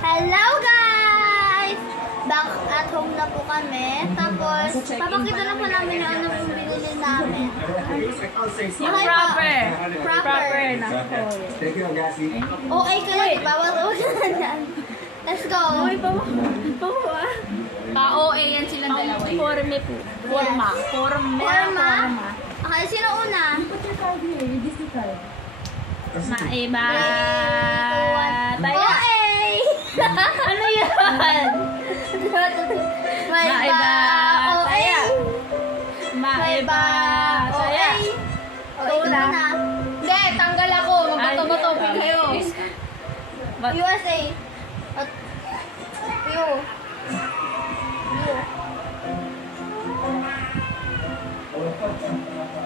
Hello guys! Back at home na po kami. Tapos, papakita na po namin yung ano yung binili namin. Yung proper na. Okay ka lang, diba? Wag na dyan. Let's go! Uy, pa-OA yan silang dalawa. Forme po. Forma. Okay, sino una? Maiba. Taya. Okay! Ano yan? Maiba. Taya. Maiba. Taya. Tula. Hindi, tanggal ako. Magbato-topic kayo. USA.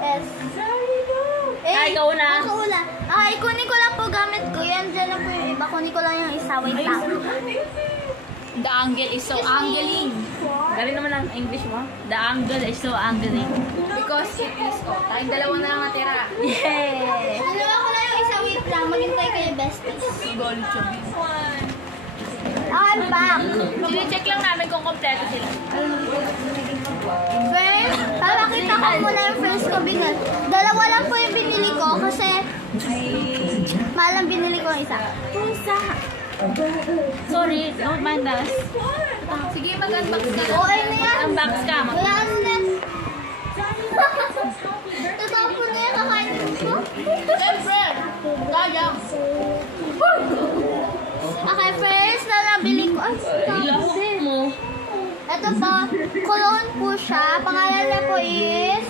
S. Ay, ikaw una. Ako una. Okay, kunin ko lang po gamit ko. Yan, dyan lang po yung iba. Kunin ko lang yung isa. Wait lang. The angle is so angling. Galing naman ang English mo. The angle is so angling. Because it is, tayong dalawa na lang natira. Yay! Dalawa ko lang yung isa. Wait lang. Maghintay kayo, besties. Gold chubby. I'm back. Sine-check lang namin kung kompleto sila. First, papakita ko muna yung first ko binili. Dalawa lang po yung binili ko kasi mahal ang binili ko isa. Isa. Sorry, don't mind us. Sige, mag-unbox ka. Okay na yan. Unbox ka. Wala na. Totoo po na yan. Kakainin ko. Siyempre, kayang. Okay, first na nabili ko. Ay, Ilahok mo. ito po, cologne po siya. Pangalan niya po is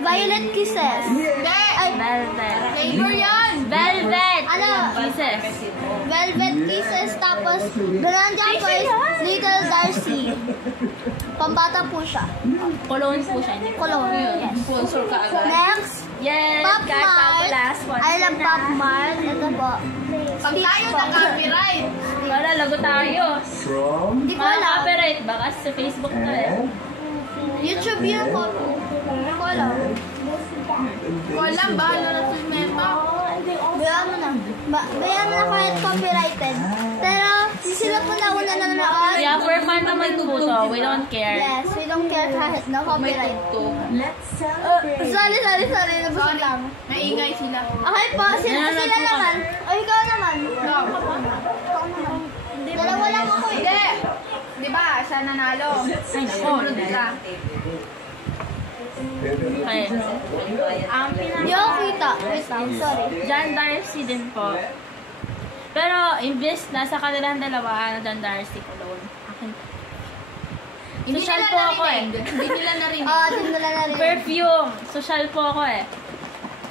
Violet Kisses. Ay, Velvet. flavor yan. Velvet. Ano? Kisses. Velvet Kisses. Tapos, brand niya po is Little Darcy. Pambata po siya. Cologne po siya. Cologne, yes. Sponsor ka agad. Next, Yes. Pop Mart. I love Pop Mart. Ito po. Pag tayo na copyright. Wala, lago tayo. Hindi ko Mga alam. copyright. Baka sa Facebook na eh. YouTube yun ko. Hindi ko alam. Wala, bahala na sa meta. Bayaan mo na. Bayaan mo na kahit copyrighted. Pero, sila po na una na nanood. Yeah, for fun naman po to. We don't care. Yes, we don't care kahit na copyright. Sorry. Nabusog lang. Maingay sila. Okay po, sila naman. O, ikaw naman. Dalawa lang ako eh. Hindi. Di ba? Siya nanalo. Ay, sumunod ka. Okay. Ang Hindi ako kita. Wait lang, sorry. John Darcy din po. Pero, imbes nasa kanilang dalawa, John Darcy ko doon. Social po ako eh. Hindi nila narinig. Oo, din nila na rin. Perfume. Social po ako eh.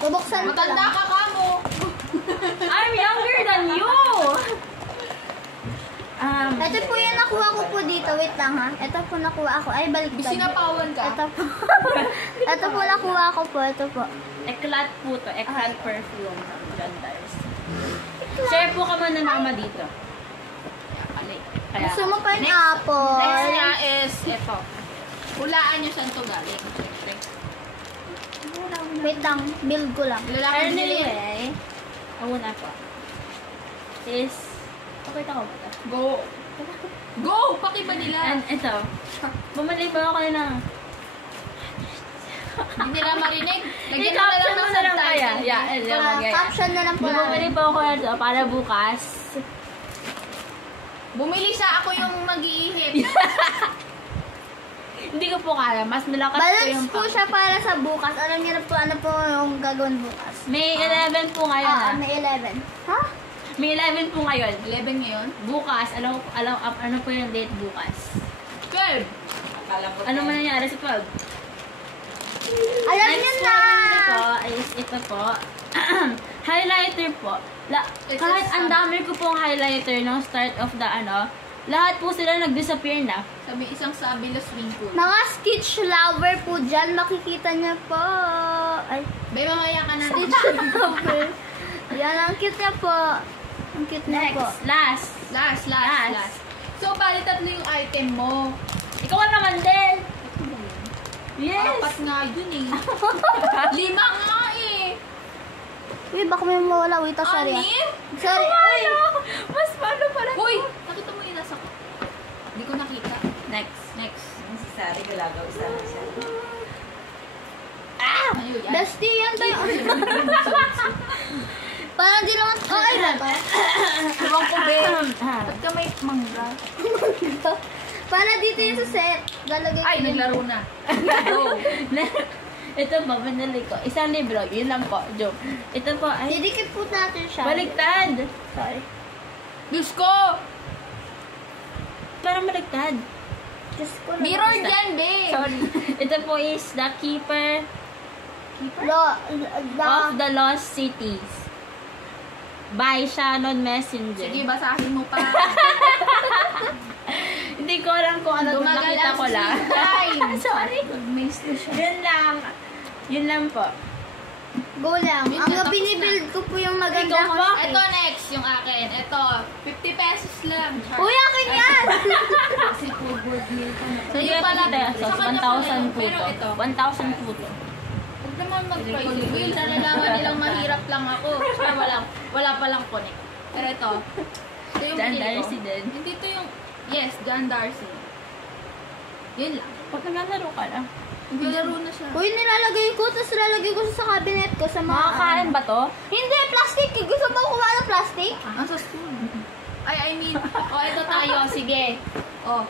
Bubuksan ko lang. ka mo. I'm younger than you. Ito po yung nakuha ko po dito. Wait lang ha. Ito po nakuha ako. Ay, baliktad. Sinapawan ka. Ito po. Ito po nakuha ko po. Ito po. Eclat po to. Eclat perfume. John Darcy. Share po ka muna mama dito. Kaya, Gusto mo pa yung apple? Next nga is ito. Hulaan nyo saan to galing. Wait lang. Build ko lang. Anyway, ang una po is, pakita ko ba ito? Go! Pakiba nila! And ito, bumalik ba ako ng hindi nila marinig. Lagyan na lang ng subtitle. Caption na lang po namin. Bumalik ba ako ito para bukas? Bumili siya, ako yung mag-iihip. Hindi ko po kaya, mas malakas po Balance yung po siya para sa bukas. Alam niyo na po ano po yung gagawin bukas. May 11 po ngayon. May 11. Ha? May 11 po ngayon. 11 ngayon? Bukas. Ano po yung date bukas? 12. Ano man nangyari sa 12? Alam niyo na! Ito is ito po. Highlighter po. Kahit ang dami ko pong highlighter nung start of the lahat po sila nag-disappear na. Sabi isang sabi na swing po. Mga Stitch lover po dyan. Makikita niya po. Ay. Bay, mamaya ka na. Stitch lover. Yan, ang cute niya po. Ang cute niya po. Last. So, bali tatlo yung item mo. Ikaw naman din. Yes. 4 nga yun eh. 5 nga eh. Uy, baka may mawala. Wait, sorry. Anim? Sorry. Mas paano pala? Uy, sari, galagaw isa na siya. Bestie yan tayo. Parang di naman... Oh, ay lang. Ewan ko, be. Ba't ka may mangga? Para dito yung sa set. Lalagay ko. Ay, naglaro na. Go. Ito po, binili ko. Isang libro. Yun lang po. Joke. Ito po ay... Didikit po natin siya. Baligtad! Sorry. Diyos ko! Parang baligtad. Diyos ko. Mirror dyan, be. Sorry. Ito po is The Keeper of the Lost Cities by Shannon Messenger. Sige, basahin mo pa. Hindi ko alam kung ano doon, nakita ko lang. Sorry. Yun lang. Yun lang po. Go lang. Yun Ang na, tapos binibuild ko po yung maganda. Ikaw ba? Ito next, yung akin. Ito, 50 pesos lang. Uy, akin yan! So, Yung yung pala, pala, sa kanya pala 1,000 po pero to. ito. 1,000 po to. Huwag naman mag-price wheel. Nalalaman nilang mahirap lang ako. Sure, wala palang connect. Pero ito yung John pinili ko. Darcy din. Hindi ito yung, yes, John Darcy. Yun lang. Pag naglalaro ka lang. Naglalaro na siya. Uy, nilalagay ko. Tapos nilalagay ko sa cabinet ko sa mga... Makakain ba to? Hindi, plastic. Gusto mo kuha ng plastic? Ang sa spoon. I mean, ito tayo. Sige. Oh.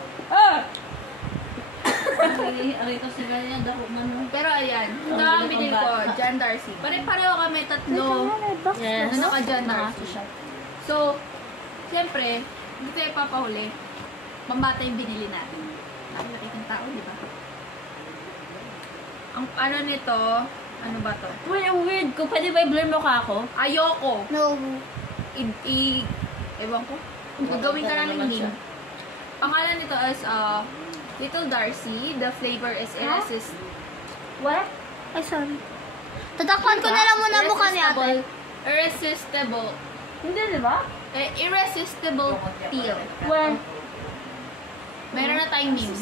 Ito sila yan, dako man. Pero ayan, ito ang binili ko, John Darcy. Pare-pareho kami tatlo Yes. na naka-John Darcy. So, siyempre, hindi tayo papahuli. Pambata yung binili natin. Nakilaki ng tao, di ba? Ang ano nito, ano ba to? Uy, ang weird ko. Pwede ba i-blur mo ka ako? Ayoko. No. Ewan ko. Gagawin ka na ng name. Pangalan nito is, Little Darcy. The flavor is irresistible. What? Ay, sorry. Tatakpan ko na lang muna mukha ni ate. Irresistible. Hindi, di ba? Irresistible teal. Well, Meron na tayong name.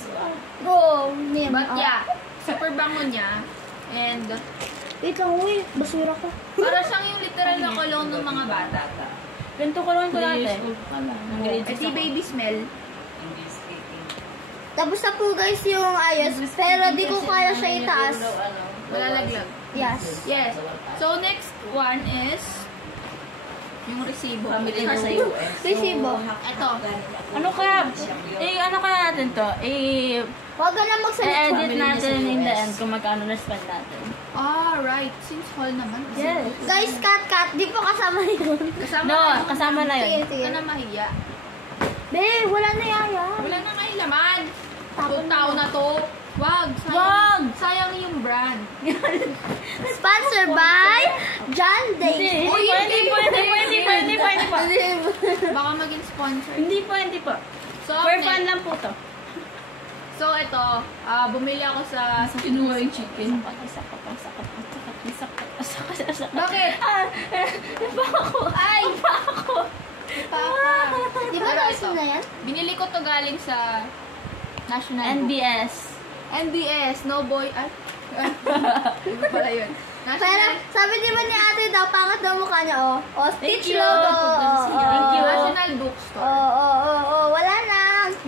Go, name. But yeah, super bango niya. And Wait lang, uy. Basura ko. para siyang yung literal na cologne ng mga bata. ganito ko lang ito natin. Kasi baby smell. Tapos na po guys yung ayos. Pero di ko kaya siya itaas. Malalaglag. Yes. Yes. So next one is yung resibo. Resibo. Ito. Ano kaya? Ano kaya natin to? Huwag ka na magsalita. edit natin in the end kung magkano na-spend natin. Ah, right. Since hall naman. Yes. Guys, cut. Di po kasama yun. Kasama No, na. kasama na Sige, yun. sige. Ito na mahiya. Be, wala na yaya. Wala na ngayon laman. Kung tao na to. Wag. Sayang, Wag! sayang yung brand. Sponsor by John Day. Hindi po. Baka maging sponsor. Hindi po. So, For next- fun lang po to. So, ito, bumili ako sa kinuha yung chicken. Bakit? Iba ako. Ay! Di ba Pero nasin ito, na yan? binili ko to galing sa National NBS. NBS, no boy. Ay, iba pala yun. Pero National, sabi di ba ni ate daw, pangat daw mukha niya, oh. Oh, Thank Stitch you. logo. Thank you. National Bookstore. Wala na.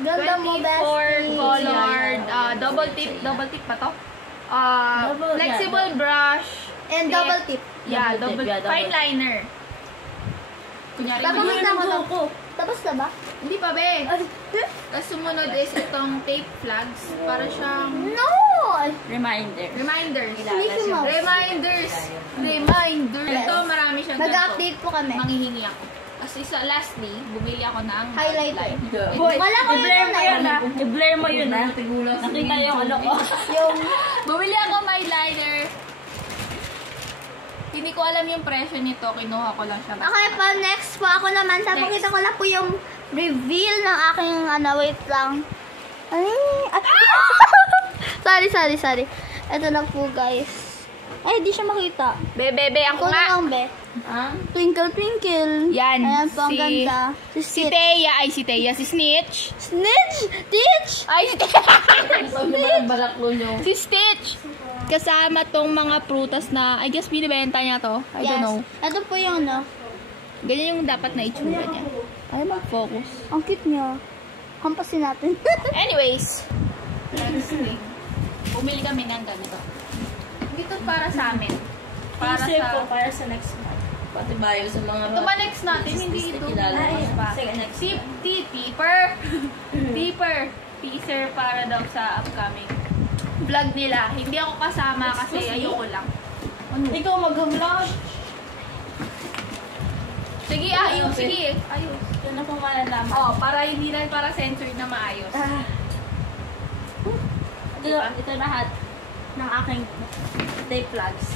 Ganda mo, 24 bestie. colored, double tip pa to? Flexible brush. And double tip. Yeah, Double double tip, yeah, double fine liner. Kunyari, Papakita ko na. ko. Tapos na ba? hindi pa be. Ay, Tapos sumunod is itong tape flags. Para siyang no! Reminder. reminders. Mickey Mouse. Reminders. Ito, marami siyang Nag-update po kami. Manghihingi ako. Kasi lastly, bumili ako ng Highlighter. Boy, Wala ko i-blur yun mo na yun yun. ha. I-blur mo yun ha. Nakita yung ano ko. Yung, Bumili ako ng highlighter. Hindi ko alam yung presyo nito. Kinuha ko lang siya. okay pa, next po ako naman. Tapakita ko lang po yung reveal ng aking, wait lang. Ay, sorry. Ito na po, guys. Ay, di siya makita. Bebe, ako Ako na nga. lang, be. Ha? Twinkle, twinkle. Yan, Ayan po, ang si- ganda. Si Teya, si Snitch. Snitch! Stitch! Ay, si Teya. Balaklo nyo. Si Stitch. Kasama tong mga prutas na, I guess binibenta niya to. I don't know. Ito po yung Ganyan yung dapat na itsura niya. Ay, mag-focus. Ang cute niya. Hampasin natin. Anyways, next thing. Bumili kami ng ganito. Dito para sa amin. Para sa... para sa next month. Pati bayo sa mga... Ito ba next natin? Hindi ito. Sige, next. Deeper. Teaser para daw sa upcoming vlog nila. Hindi ako kasama kasi ayoko lang. Ikaw mag-vlog. Sige, ayos. Sige, ayos. Yun na pong malalaman. Oh, para hindi lang para censored na maayos. Ito lahat ng aking tape vlogs.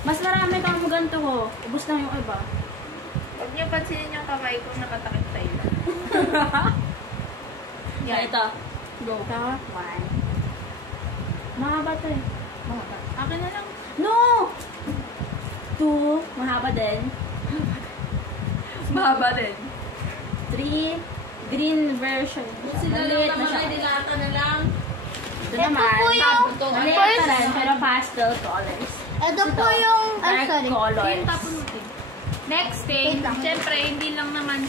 Mas marami kang ganito ho. Ubus lang yung iba. Huwag niyo pansinin yung kamay ko nakatakip tayo. Yeah, ito. Go. One. Mahaba to eh. Mahaba. Akin na lang. No! Two. Mahaba din. Mahaba din. Three. Green version. Maliit na siya. Dilata na lang. Ito naman. po yung Maliit first- na rin, pero pastel colors. Ito po yung, Dark sorry. colors. Next thing, syempre, hindi lang naman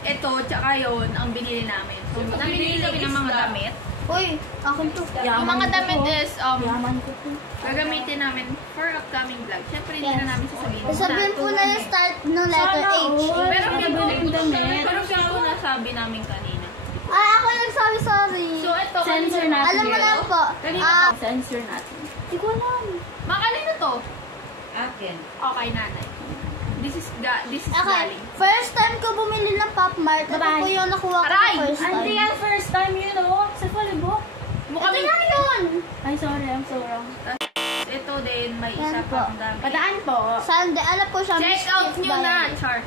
ito, tsaka yun, ang binili namin. So, namili kami ng mga damit. Uy, akin to. Yung mga damit is, Yaman ko to. gagamitin namin for upcoming vlog. Syempre, hindi na namin sasabihin. Sabihin po na yung start ng letter Sana H. all. Pero feel ko, Ang damit. pero feel ko nasabi namin kanina. Ako nagsabi, sorry. So, ito, Censor natin. Alam mo na po. Kanina Censor natin. Hindi ko alam. makalino to? Akin. Okay, nanay. This is Okay, galing. first time ko bumili ng Pop Mart. Ito Bye-bye. po yung nakuha ko Aray! first time. Hindi yan first time yun oh. Sa Falibok. Ito na yun! Ay, sorry. I'm so wrong. Ito din, may Yan isa po. pang damit. Padaan po. Sunday, alam po siya. Check out nyo na, Char.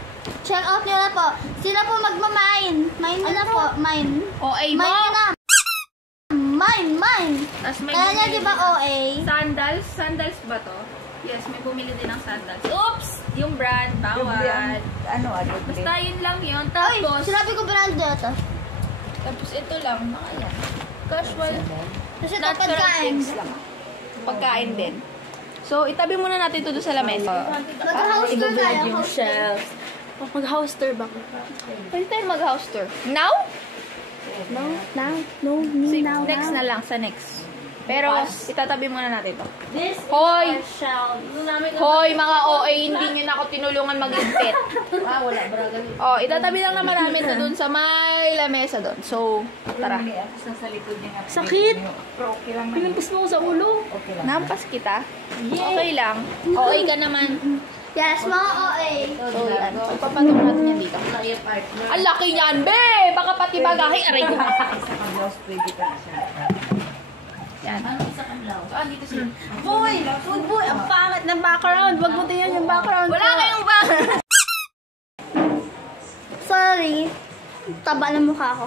Check out nyo na po. Sila po magmamine. Mine nyo na po. Mine. OA mo. Mine nyo na. Mine. Tapos may Kaya niya bumili di ba din- OA? Sandals? Sandals ba to? Yes, may bumili din ng sandals. Oops! Yung brand, bawal. Ano? Basta yun lang yun. Ay, Tapos, sinabi ko brand ito. tapos ito lang, mga yan. Casual. Kasi ito Natural pagkain. things lang. Pagkain din. So, itabi muna natin ito doon sa lamesa. Mag-house tour tayo. Yung shelves. Mag-house tour ba? Pwede tayo mag-house tour. Now? No, now. No, me now. Next na lang, sa next. Pero, itatabi muna natin ito. This is Hoy! our shelves. Hoy, mga OA, hindi nyo na ako tinulungan magligpit. Wala. Braga. Oh, itatabi lang naman namin ito doon sa may lamesa doon. So, tara. Sa likod niya. Sakit! Pero okay lang. Pinampas mo ko sa ulo. Okay lang. Nampas kita? Okay lang. OA ka naman. Yes, mga OA. So, yan. Papatong natin yan dito. Ang laki niyan, be! Baka pati bagahe. Aray ko. Isa kang blouse, pwede ka na siya. Yan. Isa kang blouse. So, andito siya. Boy! Food boy! Ang pangat ng background! Wag mo tingnan yung background Wala ko. kayong bag. Sorry. Taba ng mukha ko.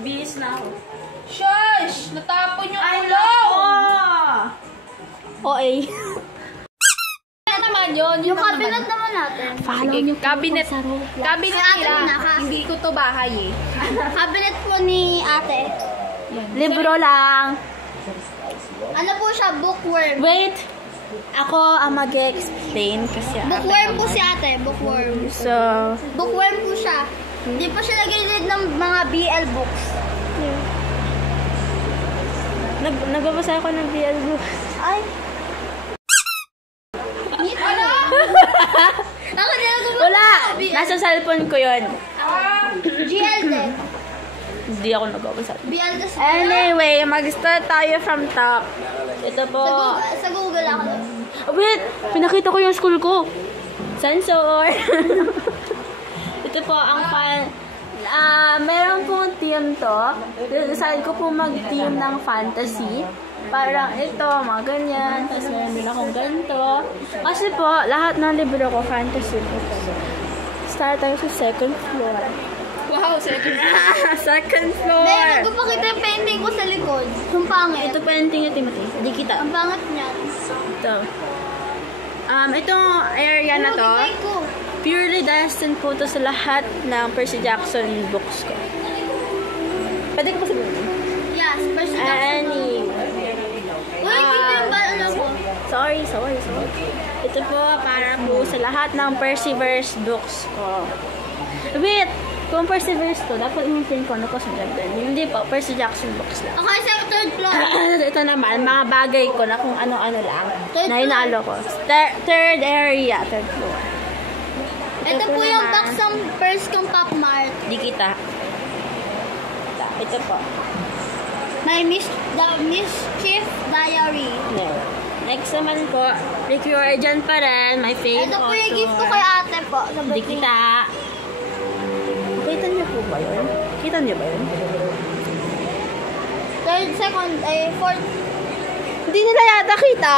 Bis na ako. Shush! Natapon yung Ay, ulo! OA. Ano naman yun? Yung cabinet naman natin. Follow Sige, niyo po cabinet. sa Roblox. Cabinet Akin nila. na, ha? Hindi ko to bahay eh. Cabinet po ni ate. Libro lang. Ano po siya? Bookworm. Wait! Ako ang mag-explain kasi Bookworm po si ate. Bookworm. So, Bookworm po siya. Hindi po siya nag-read ng mga BL books. nagbabasa ako ng BL book. Ay. Ano? Ako nilagay mo. Wala! Nasa cellphone ko yun. GL din. Hindi ako nagbabasa. BL kasi. Anyway, mag-start tayo from top. Ito po. Sa Google ako. Wait! Pinakita ko yung school ko. Sensor! Ito po ang meron pong team to. Decide ko po mag-team ng fantasy. Parang ito, mga ganyan. Tapos meron din akong ganito. Kasi po, lahat ng libro ko, fantasy books. Start tayo sa second floor. Wow, second. Second Hindi, floor! magpapakita yung painting ko sa likod. Yung pangit. Ito painting ni Timothy. Hindi kita. Ang pangit niya. Ito. Itong area na to, Ano, ko. purely destined po to sa lahat ng Percy Jackson books ko. Pwede ko pa sabihin? Yes, Percy Jackson. Uy, dito yung ba, ano po? Sorry. Ito po para po sa lahat ng Percyverse books ko. Wait! Kung Perseverance to, dapat i-maintain ko ano ko sa Jordan. Hindi po, Percy Jackson books lang. Okay, sa third floor. Ito naman, mga bagay ko na kung ano-ano lang. Third Na hinalo ko. Third area, third floor. Ito po yung box ng first kong Pop Mart. Di kita. Ito po. My The Mischief Diary. No. Next naman po, Liqueur dyan pa rin. My favorite Ito po yung gift ko kay ate po. Sa Di birthday. kita. Kita niyo po ba yun? Kita niyo ba yun? Third, second, fourth. Hindi nila yata kita.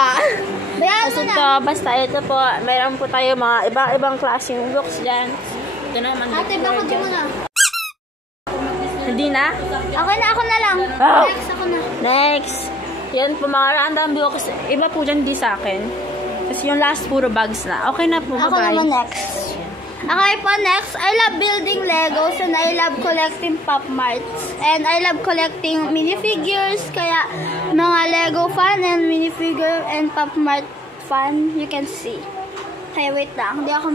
Bayan mo na. Basta ito po, mayroon po tayo mga ibang klaseng books dyan. Ito naman. Ate, baka di mo na. Hindi na? Okay na, ako na lang. Oh. Next, ako na. Next. Yan po mga random books. Iba po dyan di sa akin. Kasi yung last puro bags na. Okay na po, Ako bye-bye. naman next. Okay po, next. I love building Legos and I love collecting Pop Marts. And I love collecting minifigures. Kaya mga Lego fan and minifigure and Pop Mart fan, you can see. Okay, wait lang. Hindi ako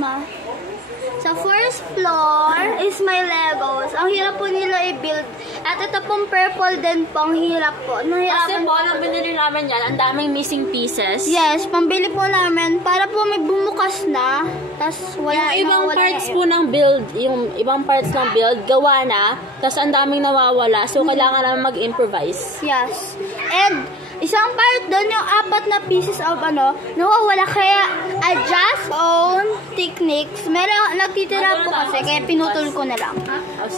Sa first floor is my Legos. Ang hirap po nila i-build. At ito pong purple din po. Ang hirap po. Kasi po, nung binili namin yan, ang daming missing pieces. Yes, pambili po namin. Para po may bumukas na. Tapos wala Yung ibang parts po ng build, yung ibang parts ng build, gawa na. Tapos ang daming nawawala. So, kailangan naman mag-improvise. Yes. And isang part doon yung 4 na pieces of nawawala. Kaya adjust own techniques. Meron nagtitira po kasi kaya pinutol ko na lang.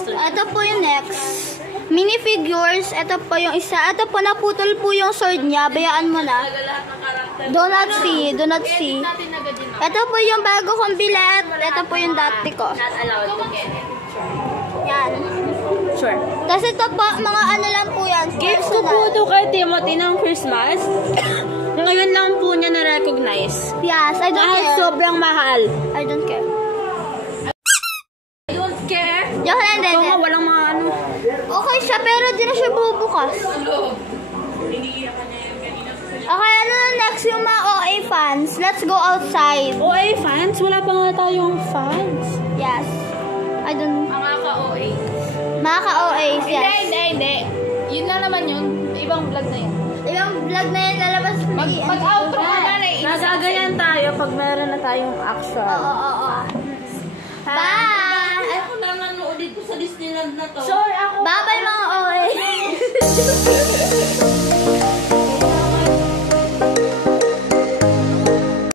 Ito po yung next. Minifigures. Ito po yung isa. Ito po naputol po yung sword niya. Bayaan mo na. Do not see. Do not see. Ito po yung bago kong bilet. Ito po yung dati ko. Not allowed to get it. Yan. Sure. Tapos ito po, mga ano lang po yan. Gift ko po ito kay Timothy ng Christmas. Ngayon lang po niya na-recognize. Yes, I don't Dahil care. sobrang mahal. I don't care. I don't care. Joke lang, Ito hindi. nga, walang mga ano. Okay siya, pero di na siya bubukas. Okay, ano na next yung mga OA fans? Let's go outside. OA fans? Wala pa nga tayong fans. Yes. I don't... Mga ka-OA. Mga ka-OAs, yes. Hindi. Yun lang naman yun. Ibang vlog na yun. Yung vlog na yun lalabas. Mag-outro ka na eh. Nagagayan tayo pag meron na tayong action. Oo. Bye! Ako na nanood dito sa Disneyland na to. Sorry, ako. Bye-bye mga OA.